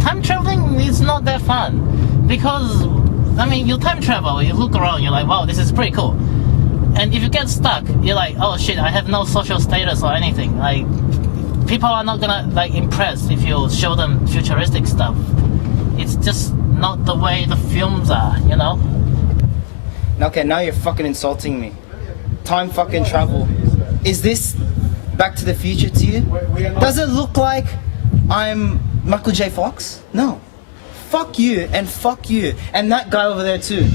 time traveling is not that fun because, I mean, you time travel, you look around, you're like, wow, this is pretty cool. And if you get stuck, you're like, oh shit, I have no social status or anything. Like, people are not gonna like impressed if you show them futuristic stuff. It's just not the way the films are, you know? Okay, now you're fucking insulting me. Time fucking travel. Is this Back to the Future to you? Does it look like I'm Michael J. Fox? No. Fuck you and fuck you. And that guy over there too.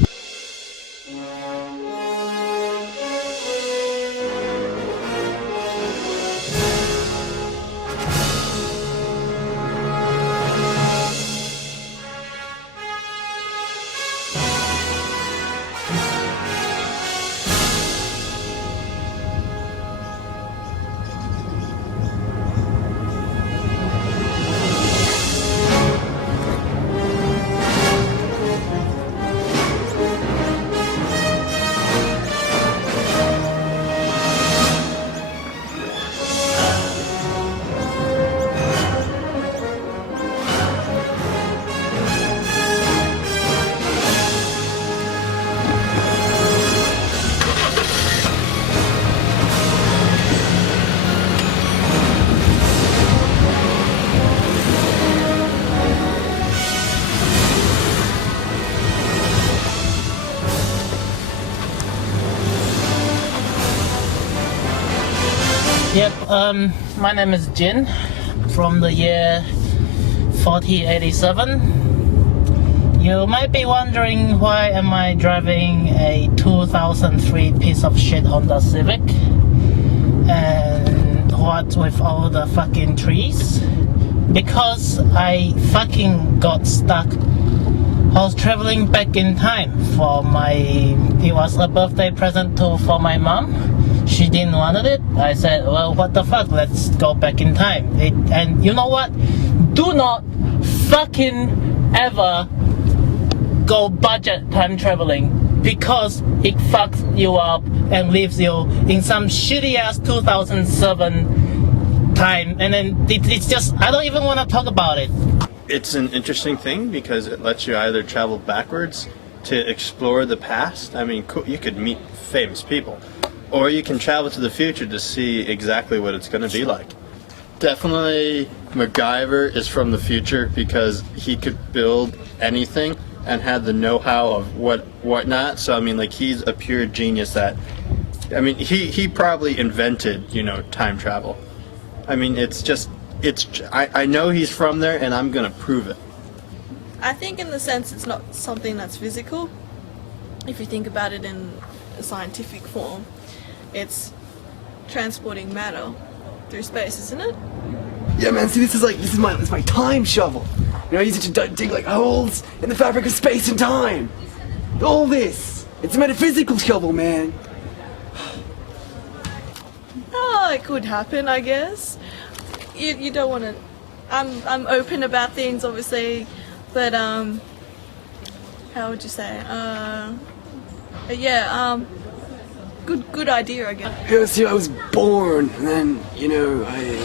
Yep, my name is Jin from the year 4087. You might be wondering why am I driving a 2003 piece of shit Honda Civic and what with all the fucking trees? Because I fucking got stuck. I was traveling back in time for it was a birthday present for my mom. She didn't want it. I said, well, what the fuck, let's go back in time. And you know what? Do not fucking ever go budget time traveling because it fucks you up and leaves you in some shitty ass 2007 time. And then it's just, I don't even want to talk about it. It's an interesting thing because it lets you either travel backwards to explore the past. I mean, you could meet famous people. Or you can travel to the future to see exactly what it's going to be like. Definitely MacGyver is from the future because he could build anything and had the know-how of whatnot. So I mean, like, he's a pure genius that, I mean, he probably invented, you know, time travel. I mean, I know he's from there and I'm going to prove it. I think in the sense it's not something that's physical. If you think about it in a scientific form, it's transporting matter through space, isn't it? Yeah, man, see, this is my time shovel. You know, I use it to dig like holes in the fabric of space and time. All this. It's a metaphysical shovel, man. Oh, it could happen, I guess. You don't want to... I'm open about things, obviously, but, how would you say? Good idea, I guess. Yeah, see, I was born, and then, you know, I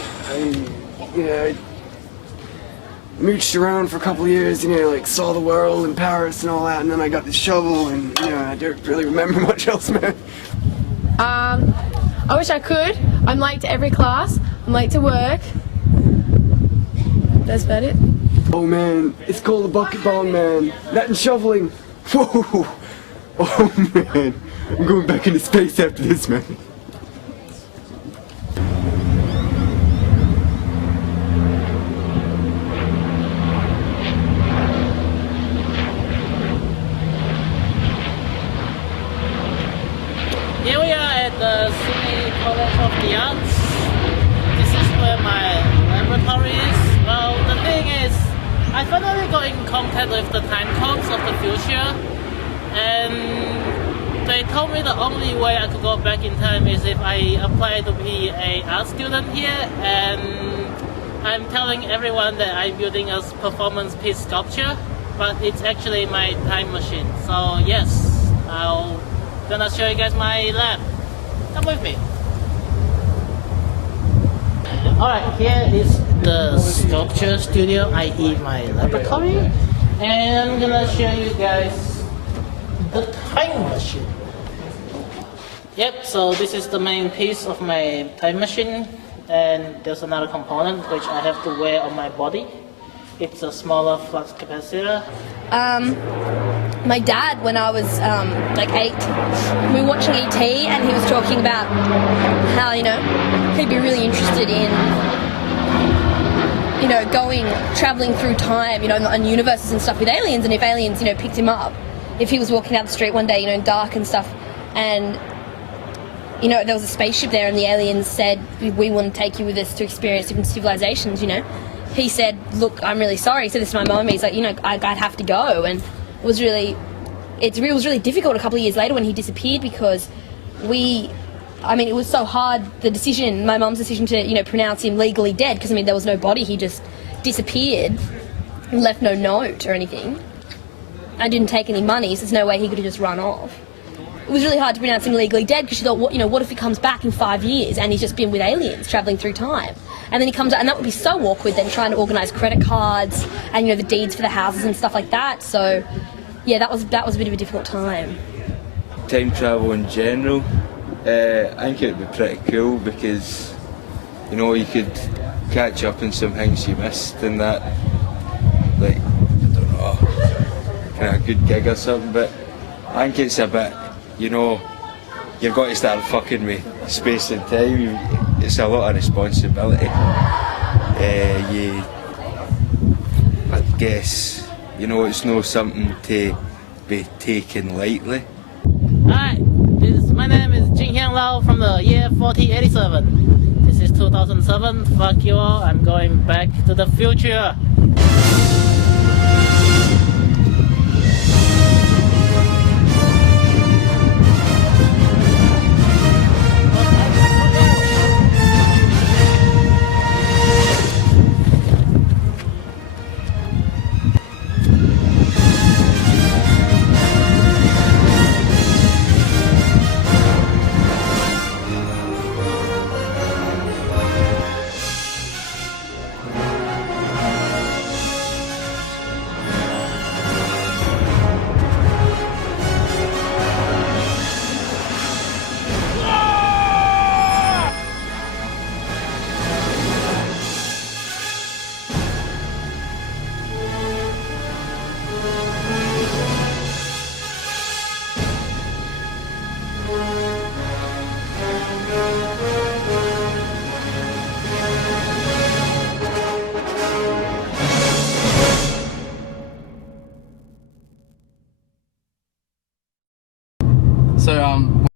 mooched around for a couple of years, you know, like, saw the world in Paris and all that, and then I got this shovel, and, you know, I don't really remember much else, man. I wish I could. I'm late to every class. I'm late to work. That's about it. Oh, man, it's called a bucket bong, man. That and shoveling. Whoa. Oh, man. I'm going back into space after this, man. Here we are at the Sydney College of the Arts. This is where my laboratory is. Well, the thing is, I finally got in contact with the time cops of the future, and they told me the only way I could go back in time is if I apply to be an art student here, and I'm telling everyone that I'm building a performance piece sculpture, but it's actually my time machine. So yes, I'll gonna show you guys my lab. Come with me. Alright, here is the sculpture studio, i.e. my laboratory. And I'm gonna show you guys the time machine. Yep, so this is the main piece of my time machine. And there's another component which I have to wear on my body. It's a smaller flux capacitor. My dad, when I was like 8, we were watching ET, and he was talking about how, you know, he'd be really interested in, you know, traveling through time, you know, and universes and stuff with aliens, and if aliens, you know, picked him up, if he was walking down the street one day, you know, dark and stuff, and, you know, there was a spaceship there, and the aliens said, we want to take you with us to experience different civilizations, you know. He said, look, I'm really sorry. He said this to my mum. He's like, you know, I'd have to go. And it was really difficult a couple of years later when he disappeared, because it was so hard, my mum's decision to, you know, pronounce him legally dead, because, I mean, there was no body. He just disappeared and left no note or anything. I didn't take any money, so there's no way he could have just run off. It was really hard to pronounce him legally dead, because she thought, what if he comes back in 5 years and he's just been with aliens travelling through time? And then he comes out, and that would be so awkward then, trying to organise credit cards and, you know, the deeds for the houses and stuff like that. So, yeah, that was a bit of a difficult time. Time travel in general, I think it would be pretty cool, because, you know, you could catch up on some things you missed and that, like, I don't know, kind of a good gig or something, but I think it's a bit, you know, you've got to start fucking with space and time. It's a lot of responsibility. I guess, you know, it's not something to be taken lightly. Alright, my name is Jin Lau from the year 4087. This is 2007. Fuck you all, I'm going back to the future. So